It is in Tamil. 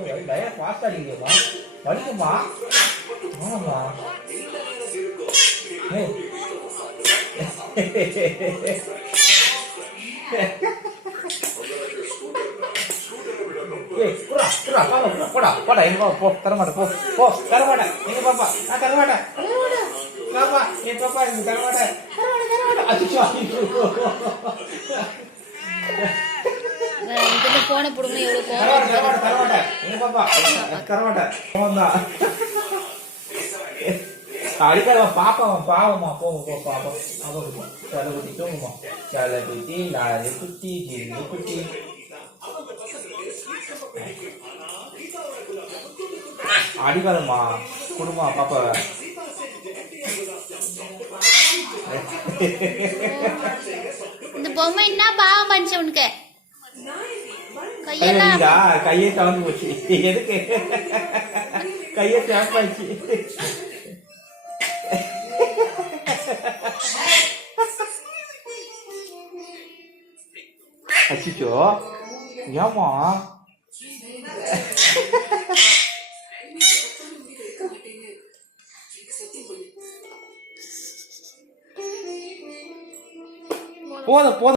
ஃபாஸ்ட் அடிக்குதுமா, வலிக்குமா? ஆமாம்மா. போடா எங்க போ, தரமாட்டேன், போ தரமாட்டேன், எங்க பாப்பா, நான் தரமாட்டேன், பாப்பா என் பாப்பா எங்க தரமாட்டேன், போன புடுங்க தரமாட்டேன், எங்க பாப்பா தரமாட்டேன், அடிக்காத பாப்பா, பாவமா, போங்க பாப்பா, செல குட்டி தூங்குமா, செல குட்டி, நாலு குட்டி, ஜில்லு குட்டி. அடிக்காதம்மா, குடுமா பாப்பா. இந்த பொம்மை என்ன பாவம் பண்ணுச்சு உனக்கு? கையை தவந்து போச்சு, எதுக்கு கையை தேப்பாச்சு. அச்சிச்சோ, ஏமா போதும்.